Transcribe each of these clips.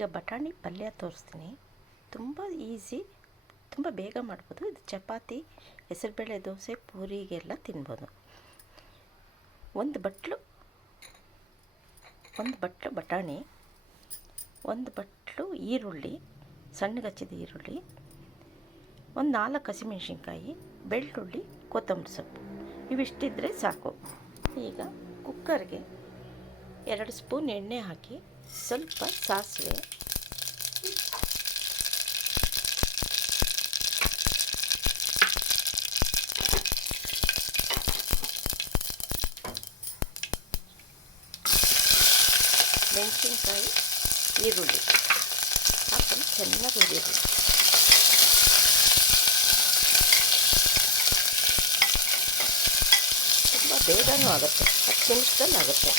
ಈಗ ಬಟಾಣಿ ಪಲ್ಯ ತೋರಿಸ್ತೀನಿ. ತುಂಬ ಈಸಿ, ತುಂಬ ಬೇಗ ಮಾಡ್ಬೋದು. ಇದು ಚಪಾತಿ, ಹೆಸರುಬೇಳೆ ದೋಸೆ, ಪೂರಿಗೆಲ್ಲ ತಿನ್ಬೋದು. ಒಂದು ಬಟ್ಲು ಬಟಾಣಿ, ಒಂದು ಬಟ್ಲು ಈರುಳ್ಳಿ, ಸಣ್ಣಗಚ್ಚಿದ ಈರುಳ್ಳಿ, ಒಂದು 4 ಹಸಿಮೆಣ್ಸಿನ್ಕಾಯಿ, ಬೆಳ್ಳುಳ್ಳಿ, ಕೊತ್ತಂಬರಿ ಸೊಪ್ಪು, ಇವಿಷ್ಟಿದ್ರೆ ಸಾಕು. ಈಗ ಕುಕ್ಕರ್ಗೆ 2 ಸ್ಪೂನ್ ಎಣ್ಣೆ ಹಾಕಿ, ಸ್ವಲ್ಪ ಸಾಸಿವೆ, ಮೆಣಸಿನ್ಕಾಯಿ, ಈರುಳ್ಳಿ ಹಾಕೊಂಡು ಚೆನ್ನಾಗಿ ಹುರಿಯೋದು. ತುಂಬ ಬೇಗನೂ ಆಗುತ್ತೆ, 10 ನಿಮಿಷದಲ್ಲಿ ಆಗುತ್ತೆ.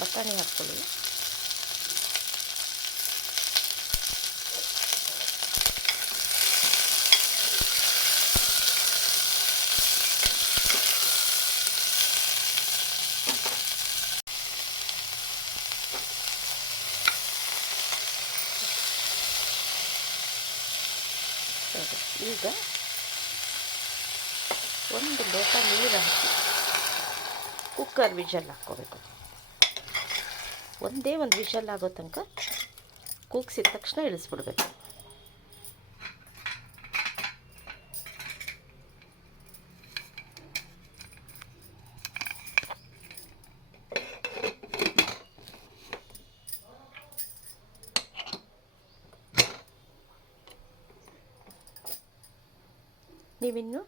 ಬಟಾಣಿ ಹಾಕ್ಕೊಳ್ಳಿ. ಈಗ 1 ಲೋಟ ನೀರು ಹಾಕಿ ಕುಕ್ಕರ್ ವಿಷಲ್ ಹಾಕ್ಕೋಬೇಕು. ಒಂದೇ ಒಂದು ವಿಷಲ್ ಆಗೋ ತನಕ ಕೂಗಿಸಿದ ತಕ್ಷಣ ಇಳಿಸ್ಬಿಡ್ಬೇಕು. ನೀವಿನ್ನೂ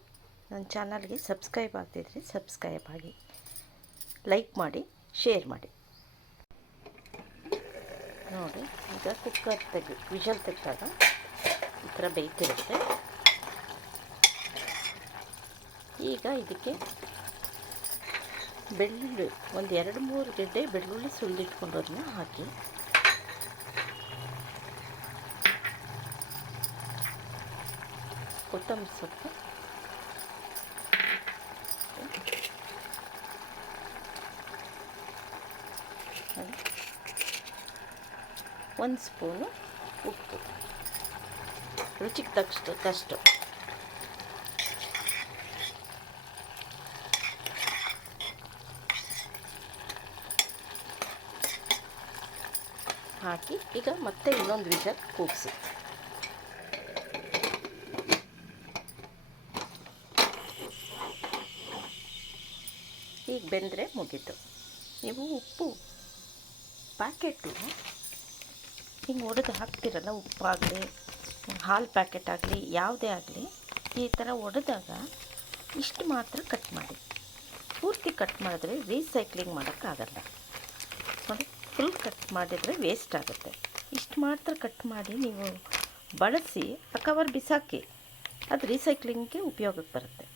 ನನ್ನ ಚಾನಲ್ಗೆ ಸಬ್ಸ್ಕ್ರೈಬ್ ಆಗ್ತಿದ್ರೆ ಸಬ್ಸ್ಕ್ರೈಬ್ ಆಗಿ, ಲೈಕ್ ಮಾಡಿ, ಶೇರ್ ಮಾಡಿ. ನೋಡಿ, ಈಗ ಕುಕ್ಕರ್ ವಿಷಲ್ ತೆಗೆದಾಗ ಈ ಥರ ಬೇಯ್ತಿರುತ್ತೆ. ಈಗ ಇದಕ್ಕೆ ಬೆಳ್ಳುಳ್ಳಿ, ಒಂದು 2-3 ಗೆಡ್ಡೆ ಬೆಳ್ಳುಳ್ಳಿ ಸುಲಿದಿಟ್ಕೊಂಡೋದನ್ನ ಹಾಕಿ, ಕೊತ್ತಂಬರಿ ಸೊಪ್ಪು, ಒಂದು ಸ್ಪೂನು ಉಪ್ಪು, ರುಚಿಗೆ ತಕ್ಕಷ್ಟು ಹಾಕಿ, ಈಗ ಮತ್ತೆ ಇನ್ನೊಂದು ವಿಷಲ್ ಕೂಗಿಸಿ. ಈಗ ಬೆಂದರೆ ಮುಗೀತು. ನೀವು ಉಪ್ಪು ಪ್ಯಾಕೆಟು ಹಿಂಗೆ ಒಡೆದು ಹಾಕ್ತಿರಲ್ಲ, ಉಪ್ಪಾಗಲಿ, ಹಾಲು ಪ್ಯಾಕೆಟ್ ಆಗಲಿ, ಯಾವುದೇ ಆಗಲಿ, ಈ ಥರ ಒಡೆದಾಗ ಇಷ್ಟು ಮಾತ್ರ ಕಟ್ ಮಾಡಿ. ಪೂರ್ತಿ ಕಟ್ ಮಾಡಿದ್ರೆ ರೀಸೈಕ್ಲಿಂಗ್ ಮಾಡೋಕ್ಕಾಗಲ್ಲ. ನೋಡಿ, ಫುಲ್ ಕಟ್ ಮಾಡಿದರೆ ವೇಸ್ಟ್ ಆಗುತ್ತೆ. ಇಷ್ಟು ಮಾತ್ರ ಕಟ್ ಮಾಡಿ ನೀವು ಬಳಸಿ ಆ ಕವರ್ ಬಿಸಾಕಿ, ಅದು ರೀಸೈಕ್ಲಿಂಗ್ಗೆ ಉಪಯೋಗಕ್ಕೆ ಬರುತ್ತೆ.